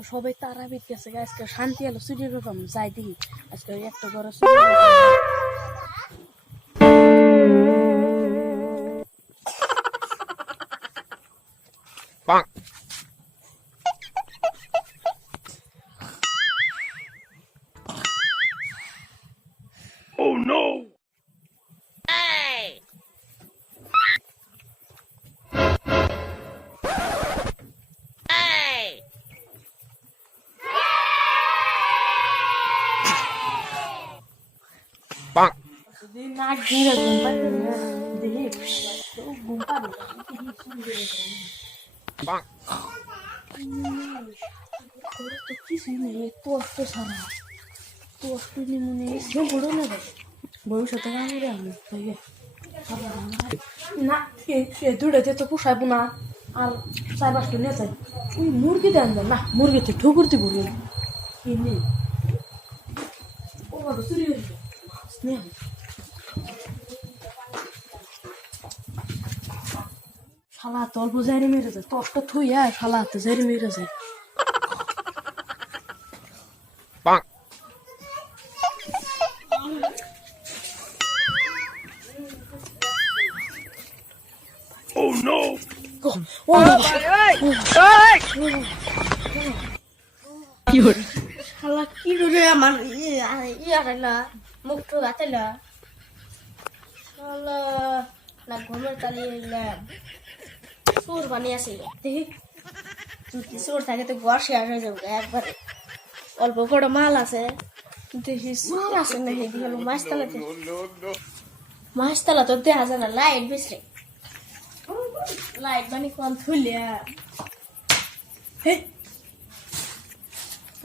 তো সবাই তারাবির গেছে আজকে শান্তি এলো চুরি করবাম যাই দেখি আজকে একটা বড় Oh no! Bonk. নাক ঘিরে ঘুম পাচ্ছে দেখি ঘুম পাবে Bonk. তো কিছুই নেই তোষ্ট ছাড়া তোষ্ট নিমুনে সে বড় না ভবিষ্যতে কামড়ে আমি না এ দূরেতে তো পোষাইব না আর চার পাঁচটা নিয়ে যাই ওই মুরগি দেন না মুরগিতে ঠুকুর দিব নেই ও বাবা চুরি হয়েছে শালা তোর বোঝাই মেরেছে তোরটা থুই শালা হাতে জারি মেরেছে Bonk. Oh no! ও শালা কি রে আমার ইয়ারেলা মুখটো গাতেলা শালা না ঘুমের তালি সুর বানিয়েছিল দেখি যদি সুর থাকে তো ঘর শেয়ার হয়ে যাবে একবারে অল্প করে মাল আছে দেখি সুর আছে না হেদি হলো মাছতলাতে মাছতলা তো দেখা যায় না লাইট বেশি লাইট বানি কোন থুলিয়া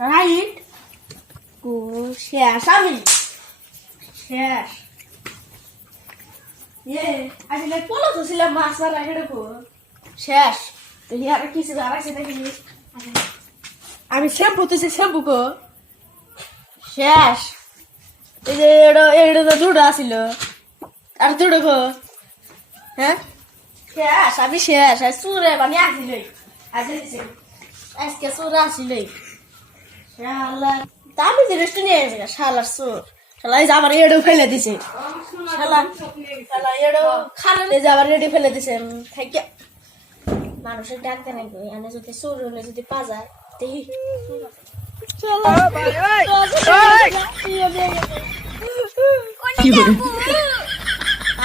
রাইট ও শেষ আমি শেষ আসলে পোলো তো ছিল মাছ মারা হেঁটে শেষ তো আর কিছু আর আছে নাকি আমি শ্যাম্পু তুই শ্যাম্পু কো শেষ এই যে এটা তো দুটো আসিল আর দুটো কো হ্যাঁ শেষ আমি শেষ আর চুরে মানে আসিলই আজকে চুর আসিলই শালা দামি জিনিসটা নিয়ে গেছে শালার চোর শালা এই যে আবার এডো ফেলে দিছে শালা শালা এডো খারাপ এই যে আবার এডো ফেলে দিছে থাকে মানুষের ডাকতে নাই এনে যদি চোর হলে যদি পা যায় দেখি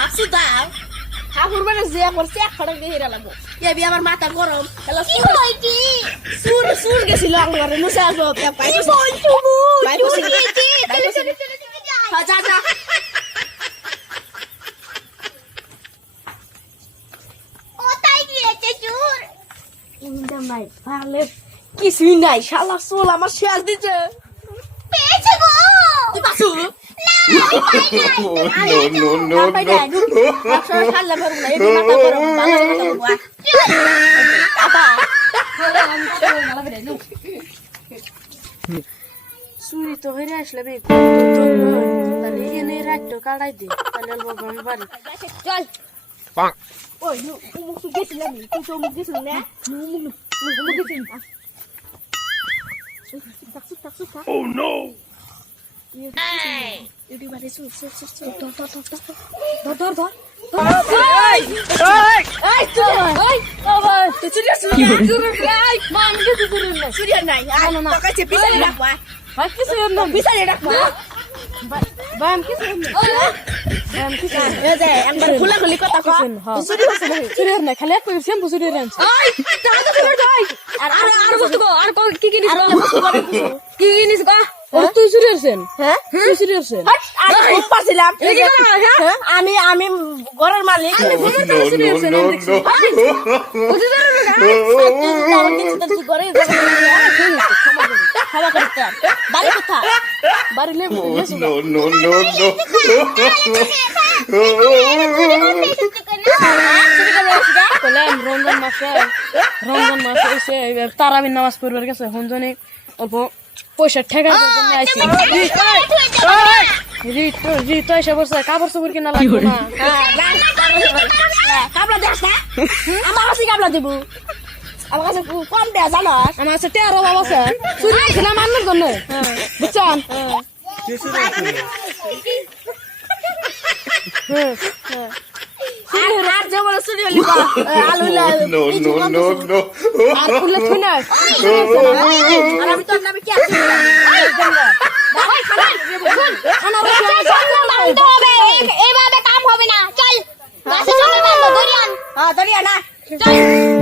আসু দাও ঠাকুর মানে যে করছে এক খড়ক দিয়ে হেরা লাগবো এবি আমার মাথা গরম হ্যালো সুর সুর গেছিল আমার মুসা আসবো যা যা নাই ভালো কিছুই নাই শালা চোল আমার শেষ দিচ্ছে তুই পাসু No, no, no, চুরি তো হয়ে আসলে তাহলে এনে রাখতো কাটাই দে তাহলে অল্প বাড়ি চল Bonk. ওই মুখ গেছিলাম তুই তো মুখ গেছিল না মুখ গেছিল Oh no! এটি বাড়ি চুর চুর চুর চুর ধর ধর ধর খোলাখুলি কথা খালি এক শ্যাম্পু চুরি কি জিনিস গো তুই চুরি আসছেন হ্যাঁ তুই চুরি আসছেন আমি আমি ঘরের মালিক No, no, no, no. Ramzan মাসে এসে তারাবির নামাজ পড়বার গেছে হনজনে অল্প পয়সা ঠেকার জন্য আইছি রিত এসে বসে কাপড় চোপড় কিনা লাগবে না কাপড় দেখ আমার কাছে কাপড় দিব আমার কাছে কম দেয়া জানাস আমার কাছে টেয়ার অভাব আছে চুরি আছে না মানুষ জন্য বুঝছেন আর যে বলে চুরি হলি বা আলু No, no, no, no. আর খুললে থুই না আর আমি তোর নামে কি আছি মানতে হবে এইভাবে কাম হবে না চল গাছের সঙ্গে বাঁধো দড়ি আন হ্যাঁ দরিয়া না চল